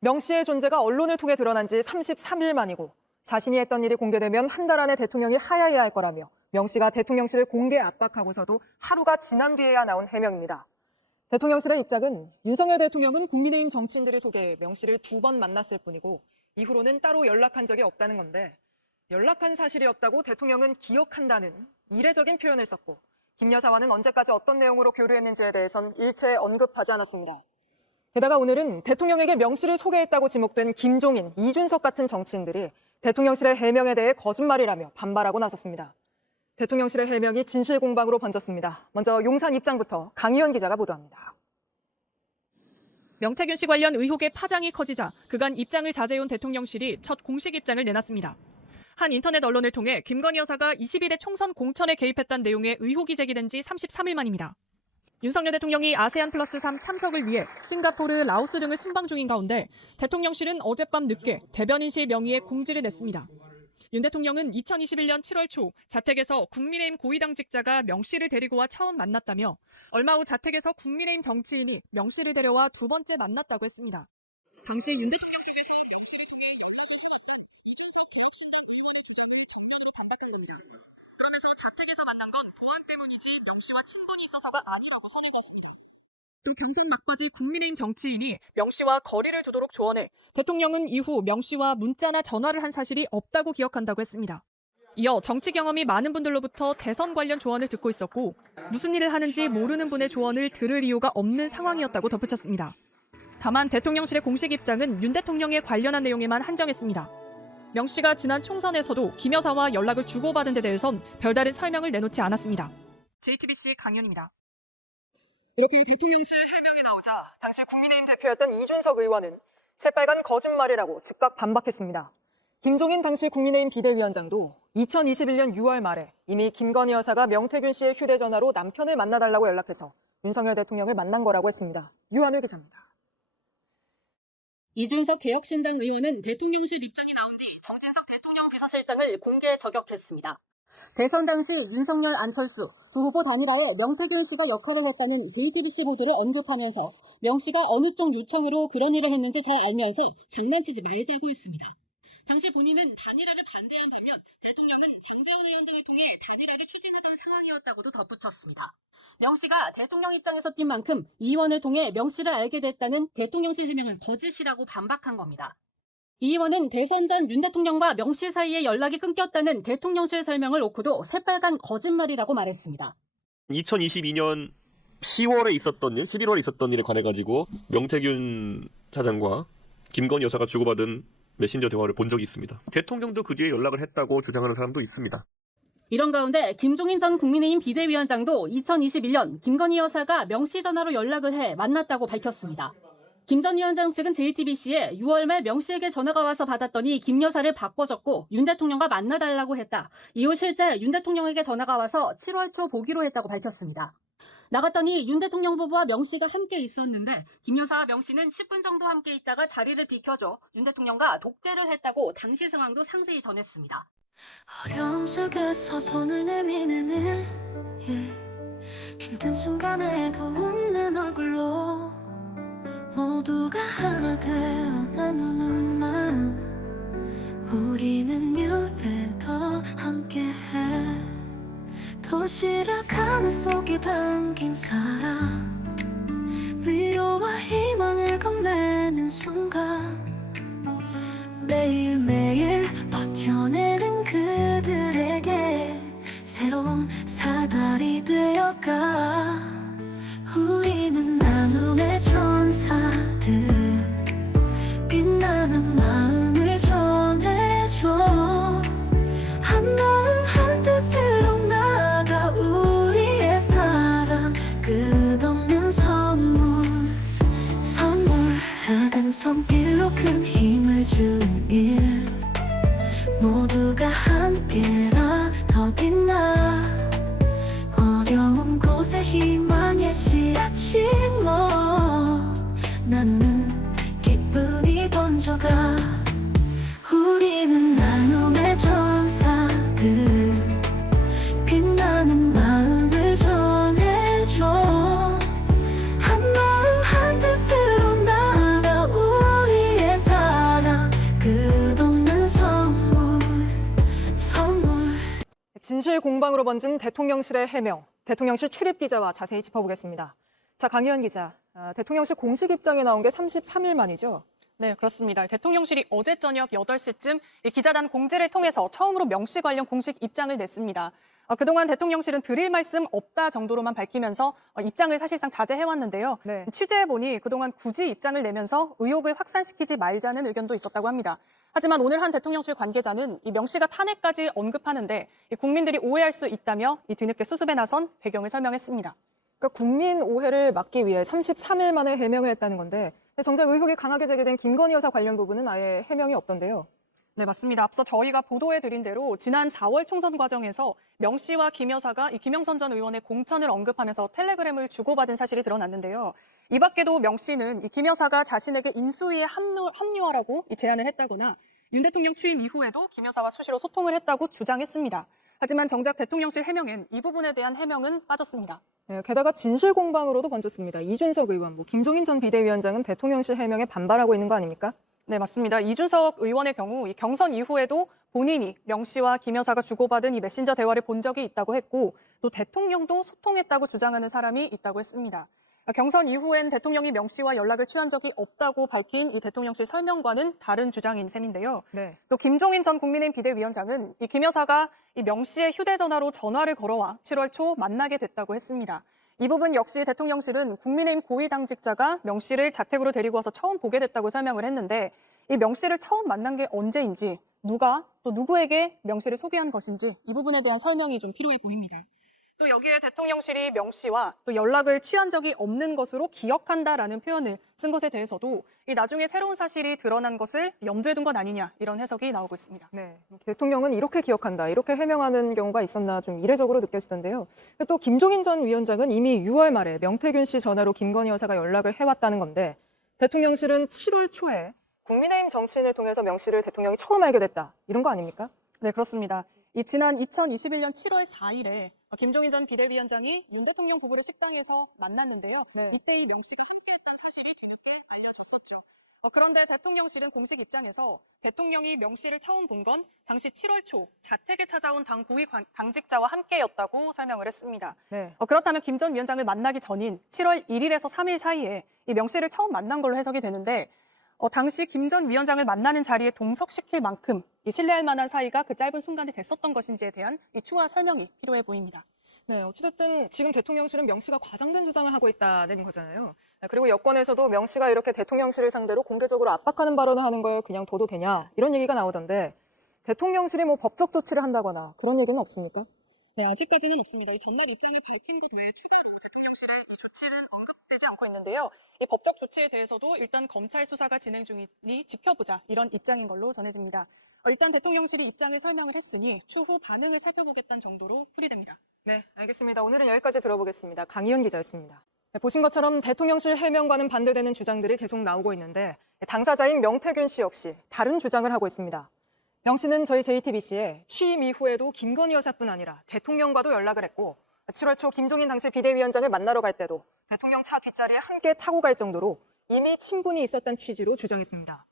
명 씨의 존재가 언론을 통해 드러난 지 33일 만이고 자신이 했던 일이 공개되면 한 달 안에 대통령이 하야해야 할 거라며 명 씨가 대통령실을 공개 압박하고서도 하루가 지난 뒤에야 나온 해명입니다. 대통령실의 입장은 윤석열 대통령은 국민의힘 정치인들을 소개해 명 씨를 2번 만났을 뿐이고 이후로는 따로 연락한 적이 없다는 건데 연락한 사실이 없다고 대통령은 기억한다는 이례적인 표현을 썼고 김 여사와는 언제까지 어떤 내용으로 교류했는지에 대해선 일체 언급하지 않았습니다. 게다가 오늘은 대통령에게 명 씨를 소개했다고 지목된 김종인, 이준석 같은 정치인들이 대통령실의 해명에 대해 거짓말이라며 반발하고 나섰습니다. 대통령실의 해명이 진실 공방으로 번졌습니다. 먼저 용산 입장부터 강희연 기자가 보도합니다. 명태균 씨 관련 의혹의 파장이 커지자 그간 입장을 자제해온 대통령실이 첫 공식 입장을 내놨습니다. 한 인터넷 언론을 통해 김건희 여사가 22대 총선 공천에 개입했다는 내용의 의혹이 제기된 지 33일 만입니다. 윤석열 대통령이 아세안 플러스 3 참석을 위해 싱가포르, 라오스 등을 순방 중인 가운데 대통령실은 어젯밤 늦게 대변인실 명의의 공지를 냈습니다. 윤 대통령은 2021년 7월 초 자택에서 국민의힘 고위당직자가 명 씨를 데리고 와 처음 만났다며 얼마 후 자택에서 국민의힘 정치인이 명 씨를 데려와 2번째 만났다고 했습니다. 당시 윤 대통령께서 명 씨를 통해 이준석 개입 신당 의혹을 정리를 반박한 겁니다. 그러면서 자택에서 만난 건 보안 때문이지 명 씨와 친분이 있어서가 아니라고 선행했습니다. 또 경선 막바지 국민의힘 정치인이 명 씨와 거리를 두도록 조언해 대통령은 이후 명 씨와 문자나 전화를 한 사실이 없다고 기억한다고 했습니다. 이어 정치 경험이 많은 분들로부터 대선 관련 조언을 듣고 있었고 무슨 일을 하는지 모르는 분의 조언을 들을 이유가 없는 상황이었다고 덧붙였습니다. 다만 대통령실의 공식 입장은 윤 대통령에 관련한 내용에만 한정했습니다. 명 씨가 지난 총선에서도 김 여사와 연락을 주고받은 데 대해선 별다른 설명을 내놓지 않았습니다. JTBC 강윤입니다. 이렇게 대통령실 해명이 나오자 당시 국민의힘 대표였던 이준석 의원은 새빨간 거짓말이라고 즉각 반박했습니다. 김종인 당시 국민의힘 비대위원장도 2021년 6월 말에 이미 김건희 여사가 명태균 씨의 휴대전화로 남편을 만나달라고 연락해서 윤석열 대통령을 만난 거라고 했습니다. 유한울 기자입니다. 이준석 개혁신당 의원은 대통령실 입장이 나온 뒤 정진석 대통령 비서실장을 공개 저격했습니다. 대선 당시 윤석열, 안철수 두 후보 단일화에 명태균 씨가 역할을 했다는 JTBC 보도를 언급하면서 명 씨가 어느 쪽 요청으로 그런 일을 했는지 잘 알면서 장난치지 말자고 했습니다. 당시 본인은 단일화를 반대한 반면 대통령은 장제원 의원 등을 통해 단일화를 추진하던 상황이었다고도 덧붙였습니다. 명 씨가 대통령 입장에서 뛴 만큼 이 의원을 통해 명 씨를 알게 됐다는 대통령실 해명은 거짓이라고 반박한 겁니다. 이 의원은 대선 전 윤 대통령과 명 씨 사이에 연락이 끊겼다는 대통령실 설명을 놓고도 새빨간 거짓말이라고 말했습니다. 2022년 10월에 있었던 일, 11월에 있었던 일에 관해 가지고 명태균 사장과 김건희 여사가 주고받은 메신저 대화를 본 적이 있습니다. 대통령도 그 뒤에 연락을 했다고 주장하는 사람도 있습니다. 이런 가운데 김종인 전 국민의힘 비대위원장도 2021년 김건희 여사가 명 씨 전화로 연락을 해 만났다고 밝혔습니다. 김 전 위원장 측은 JTBC에 6월 말 명 씨에게 전화가 와서 받았더니 김 여사를 바꿔줬고 윤 대통령과 만나달라고 했다. 이후 실제 윤 대통령에게 전화가 와서 7월 초 보기로 했다고 밝혔습니다. 나갔더니 윤 대통령 부부와 명 씨가 함께 있었는데 김 여사와 명 씨는 10분 정도 함께 있다가 자리를 비켜줘 윤 대통령과 독대를 했다고 당시 상황도 상세히 전했습니다. 어려움 속에서 손을 내미는 일 힘든 순간에도 웃는 얼굴로 모두가 하나 되어 나누는 마음 우리는 미래도 함께해 도시락 하나 속에 담긴 사랑 위로와 희망을 건네는 순간 매일매일 버텨내는 그들에게 새로운 사달이 되어가 우리는 나눔의 전사들 빛나는 마음을 전해줘 한 마음 한 뜻으로 나가 우리의 사랑 끝없는 선물 작은 손길로 큰 힘을 주는 일 모두가 함께라 더 빛나 어려운 곳에 희망의 씨앗이 나누는 기쁨이 번져가 우리는 나눔의 전사들 빛나는 마음을 전해줘 한 마음 한 뜻으로 나아가 우리의 진실 공방으로 번진 대통령실의 해명, 대통령실 출입 기자와 자세히 짚어보겠습니다. 자, 강희연 기자, 대통령실 공식 입장에 나온 게 33일 만이죠? 네, 그렇습니다. 대통령실이 어제 저녁 8시쯤 기자단 공지를 통해서 처음으로 명시 관련 공식 입장을 냈습니다. 그동안 대통령실은 드릴 말씀 없다 정도로만 밝히면서 입장을 사실상 자제해왔는데요. 네. 취재해보니 그동안 굳이 입장을 내면서 의혹을 확산시키지 말자는 의견도 있었다고 합니다. 하지만 오늘 한 대통령실 관계자는 이 명시가 탄핵까지 언급하는데 국민들이 오해할 수 있다며 이 뒤늦게 수습에 나선 배경을 설명했습니다. 그러니까 국민 오해를 막기 위해 33일 만에 해명을 했다는 건데 정작 의혹이 강하게 제기된 김건희 여사 관련 부분은 아예 해명이 없던데요. 네, 맞습니다. 앞서 저희가 보도해드린 대로 지난 4월 총선 과정에서 명 씨와 김 여사가 이 김영선 전 의원의 공천을 언급하면서 텔레그램을 주고받은 사실이 드러났는데요. 이 밖에도 명 씨는 이 김 여사가 자신에게 인수위에 합류하라고 제안을 했다거나 윤 대통령 취임 이후에도 김 여사와 수시로 소통을 했다고 주장했습니다. 하지만 정작 대통령실 해명엔 이 부분에 대한 해명은 빠졌습니다. 네, 게다가 진실 공방으로도 번졌습니다. 이준석 의원, 김종인 전 비대위원장은 대통령실 해명에 반발하고 있는 거 아닙니까? 네, 맞습니다. 이준석 의원의 경우 이 경선 이후에도 본인이 명 씨와 김 여사가 주고받은 이 메신저 대화를 본 적이 있다고 했고 또 대통령도 소통했다고 주장하는 사람이 있다고 했습니다. 경선 이후엔 대통령이 명 씨와 연락을 취한 적이 없다고 밝힌 이 대통령실 설명과는 다른 주장인 셈인데요. 네. 또 김종인 전 국민의힘 비대위원장은 이 김 여사가 이 명 씨의 휴대전화로 전화를 걸어와 7월 초 만나게 됐다고 했습니다. 이 부분 역시 대통령실은 국민의힘 고위당직자가 명 씨를 자택으로 데리고 와서 처음 보게 됐다고 설명을 했는데 이 명 씨를 처음 만난 게 언제인지 누가 또 누구에게 명 씨를 소개한 것인지 이 부분에 대한 설명이 좀 필요해 보입니다. 또 여기에 대통령실이 명 씨와 또 연락을 취한 적이 없는 것으로 기억한다라는 표현을 쓴 것에 대해서도 이 나중에 새로운 사실이 드러난 것을 염두에 둔 것 아니냐 이런 해석이 나오고 있습니다. 네, 대통령은 이렇게 기억한다, 이렇게 해명하는 경우가 있었나 좀 이례적으로 느껴지던데요. 또 김종인 전 위원장은 이미 6월 말에 명태균 씨 전화로 김건희 여사가 연락을 해왔다는 건데 대통령실은 7월 초에 국민의힘 정치인을 통해서 명 씨를 대통령이 처음 알게 됐다, 이런 거 아닙니까? 네, 그렇습니다. 지난 2021년 7월 4일에 김종인 전 비대위원장이 윤 대통령 부부를 식당에서 만났는데요. 네. 이때 이 명 씨가 함께했던 사실이 뒤늦게 알려졌었죠. 그런데 대통령실은 공식 입장에서 대통령이 명 씨를 처음 본 건 당시 7월 초 자택에 찾아온 당 고위 당직자와 함께였다고 설명을 했습니다. 네. 그렇다면 김 전 위원장을 만나기 전인 7월 1일에서 3일 사이에 이 명 씨를 처음 만난 걸로 해석이 되는데 당시 김 전 위원장을 만나는 자리에 동석시킬 만큼 신뢰할 만한 사이가 그 짧은 순간에 됐었던 것인지에 대한 이 추가 설명이 필요해 보입니다. 네, 어찌됐든 지금 대통령실은 명 씨가 과장된 주장을 하고 있다는 거잖아요. 그리고 여권에서도 명 씨가 이렇게 대통령실을 상대로 공개적으로 압박하는 발언을 하는 걸 그냥 둬도 되냐, 이런 얘기가 나오던데 대통령실이 뭐 법적 조치를 한다거나 그런 얘기는 없습니까? 네, 아직까지는 없습니다. 이 전날 입장을 밝힌 것 외에 추가로 대통령실의 이 조치는 언급되지 않고 있는데요. 이 법적 조치에 대해서도 일단 검찰 수사가 진행 중이니 지켜보자, 이런 입장인 걸로 전해집니다. 일단 대통령실이 입장을 설명을 했으니 추후 반응을 살펴보겠다는 정도로 풀이됩니다. 네, 알겠습니다. 오늘은 여기까지 들어보겠습니다. 강희연 기자였습니다. 네, 보신 것처럼 대통령실 해명과는 반대되는 주장들이 계속 나오고 있는데 당사자인 명태균 씨 역시 다른 주장을 하고 있습니다. 명 씨는 저희 JTBC에 취임 이후에도 김건희 여사뿐 아니라 대통령과도 연락을 했고 7월 초 김종인 당시 비대위원장을 만나러 갈 때도 대통령 차 뒷자리에 함께 타고 갈 정도로 이미 친분이 있었다는 취지로 주장했습니다.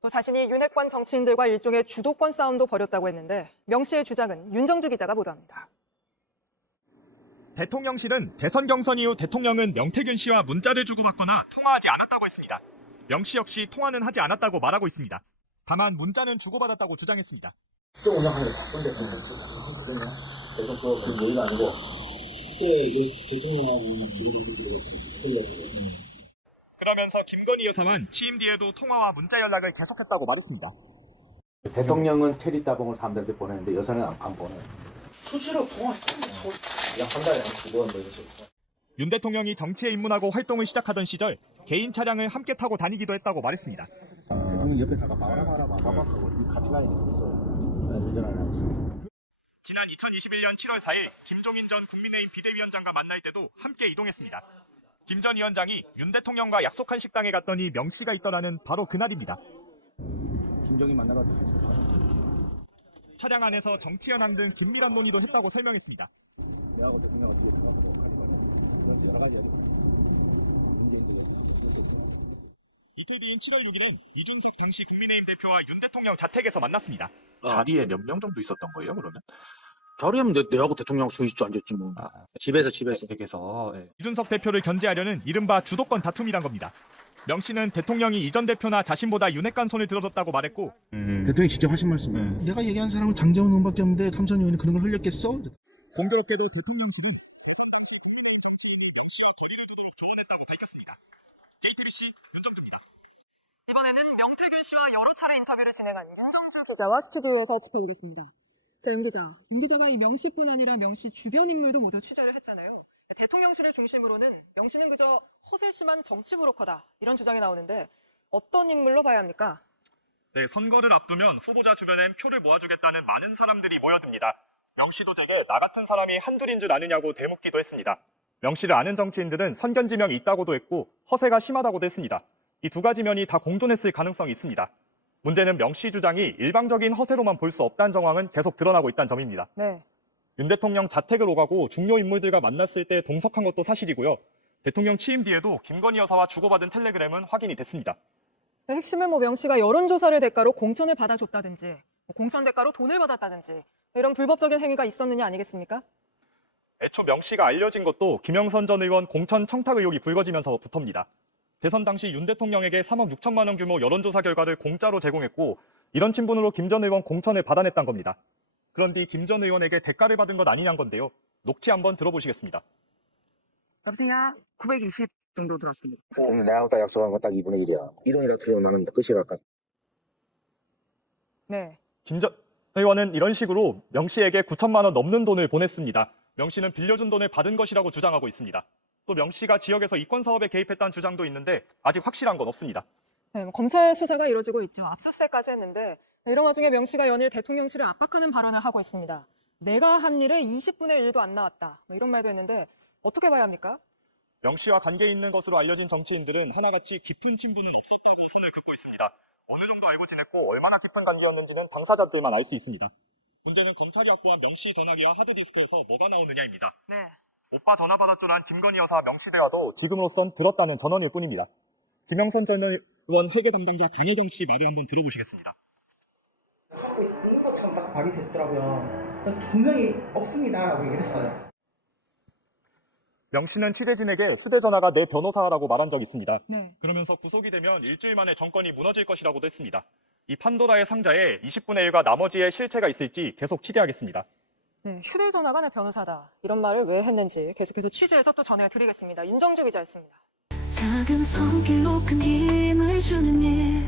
또 자신이 윤핵관 정치인들과 일종의 주도권 싸움도 벌였다고 했는데 명 씨의 주장은 윤정주 기자가 보도합니다. 대통령실은 대선 경선 이후 대통령은 명태균 씨와 문자를 주고받거나 통화하지 않았다고 했습니다. 명 씨 역시 통화는 하지 않았다고 말하고 있습니다. 다만 문자는 주고받았다고 주장했습니다. 운영하는 바쁜 대통령이지. 그래서 그 모의가 아니고 그러면서 김건희 여사만 취임 뒤에도 통화와 문자 연락을 계속했다고 말했습니다. 대통령은 체리 따봉을 사람들한테 보내는데 여사는 안 보내. 수시로 통화했잖아. 한 달에 한 2번 이렇게. 윤 대통령이 정치에 입문하고 활동을 시작하던 시절 개인 차량을 함께 타고 다니기도 했다고 말했습니다. 대통령 옆에다가 마라마라 같이 다니는 지난 2021년 7월 4일 김종인 전 국민의힘 비대위원장과 만날 때도 함께 이동했습니다. 김 전 위원장이 윤 대통령과 약속한 식당에 갔더니 명 씨가 있더라는 바로 그날입니다. 김정인 만나러 같이 가. 차량 안에서 정치 현황 등 긴밀한 논의도 했다고 설명했습니다. 내하고 대통령 어떻게 여러 가지 이틀 뒤인 7월 6일엔 이준석 당시 국민의힘 대표와 윤 대통령 자택에서 만났습니다. 자리에 몇 명 정도 있었던 거예요, 그러면? 자리하면 내하고 대통령하고 서 있지 앉았지 뭐. 집에서. 댁에서. 예. 이준석 대표를 견제하려는 이른바 주도권 다툼이란 겁니다. 명 씨는 대통령이 이전 대표나 자신보다 윤핵관 손을 들어줬다고 말했고 대통령이 직접 하신 말씀이에요. 내가 얘기한 사람은 장재원 의원밖에 없는데 삼선 의원이 그런 걸 흘렸겠어? 공교롭게도 대통령실이 명 씨의 결의를 조언했다고 밝혔습니다. JTBC 윤정주입니다. 이번에는 명태균 씨와 여러 차례 인터뷰를 진행한 윤정주 기자와 스튜디오에서 짚어보겠습니다. 자, 윤 기자가 이 명 씨뿐 아니라 명 씨 주변 인물도 모두 취재를 했잖아요. 대통령실을 중심으로는 명 씨는 그저 허세심한 정치 브로커다 이런 주장이 나오는데 어떤 인물로 봐야 합니까? 네, 선거를 앞두면 후보자 주변엔 표를 모아주겠다는 많은 사람들이 모여듭니다. 명 씨도 제게 나 같은 사람이 한둘인 줄 아느냐고 대묻기도 했습니다. 명 씨를 아는 정치인들은 선견지명이 있다고도 했고 허세가 심하다고도 했습니다. 이 두 가지 면이 다 공존했을 가능성이 있습니다. 문제는 명 씨 주장이 일방적인 허세로만 볼 수 없다는 정황은 계속 드러나고 있다는 점입니다. 네. 윤 대통령 자택을 오가고 중요 인물들과 만났을 때 동석한 것도 사실이고요. 대통령 취임 뒤에도 김건희 여사와 주고받은 텔레그램은 확인이 됐습니다. 핵심은 명 씨가 여론조사를 대가로 공천을 받아줬다든지 공천 대가로 돈을 받았다든지 이런 불법적인 행위가 있었느냐 아니겠습니까? 애초 명 씨가 알려진 것도 김영선 전 의원 공천 청탁 의혹이 불거지면서부터입니다. 대선 당시 윤 대통령에게 3억 6천만 원 규모 여론조사 결과를 공짜로 제공했고 이런 친분으로 김 전 의원 공천을 받아냈단 겁니다. 그런데 김 전 의원에게 대가를 받은 것 아니냐는 건데요. 녹취 한번 들어보시겠습니다. 여보세요? 920 정도 들었습니다. 오늘 내하고 딱 약속한 건 딱 2분의 1이야. 1원이라 주면 나는 끝이랄까. 네. 김 전 의원은 이런 식으로 명 씨에게 9천만 원 넘는 돈을 보냈습니다. 명 씨는 빌려준 돈을 받은 것이라고 주장하고 있습니다. 또 명 씨가 지역에서 이권 사업에 개입했다는 주장도 있는데 아직 확실한 건 없습니다. 네, 검찰 수사가 이루어지고 있죠. 압수수색까지 했는데 이런 와중에 명 씨가 연일 대통령실을 압박하는 발언을 하고 있습니다. 내가 한 일에 20분의 1도 안 나왔다. 이런 말도 했는데 어떻게 봐야 합니까? 명 씨와 관계 있는 것으로 알려진 정치인들은 하나같이 깊은 친분은 없었다고 선을 긋고 있습니다. 어느 정도 알고 지냈고 얼마나 깊은 관계였는지는 당사자들만 알 수 있습니다. 문제는 검찰이 확보한 명 씨 전화기와 하드디스크에서 뭐가 나오느냐입니다. 네. 오빠 전화 받았죠란 김건희 여사 명 씨 대화도 지금으로선 들었다는 전언일 뿐입니다. 김영선 전 의원 회계 담당자 강혜경 씨 말을 한번 들어보시겠습니다. 하고 있는 것처럼 딱 말이 됐더라고요. 분명히 없습니다라고 얘기를 했어요. 명 씨는 취재진에게 휴대전화가 내 변호사라고 말한 적이 있습니다. 네. 그러면서 구속이 되면 일주일 만에 정권이 무너질 것이라고도 했습니다. 이 판도라의 상자에 20분의 1과 나머지의 실체가 있을지 계속 취재하겠습니다. 네, 휴대전화가 내 변호사다. 이런 말을 왜 했는지 계속해서 취재해서 또 전해드리겠습니다. 윤정주 기자였습니다. 작은 손길로 큰 힘을 주는 일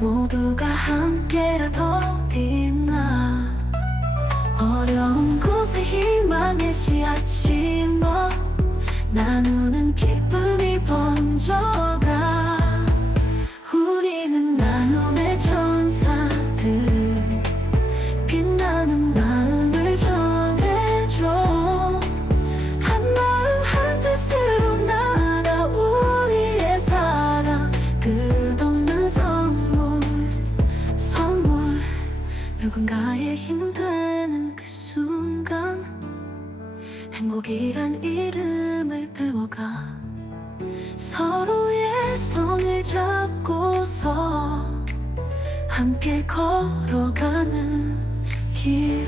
모두가 함께라도 빛나 어려운 곳에 희망의 씨앗 심어 나누는 기쁨이 번져가 우리는 나눔의 전사들 빛나는 마음을 전해줘 한 마음 한 뜻으로 나가 우리의 사랑 끝없는 선물 누군가의 힘 되는 그 순간 행복이란 이름을 배워가 서로의 손을 잡고서 함께 걸어가는 길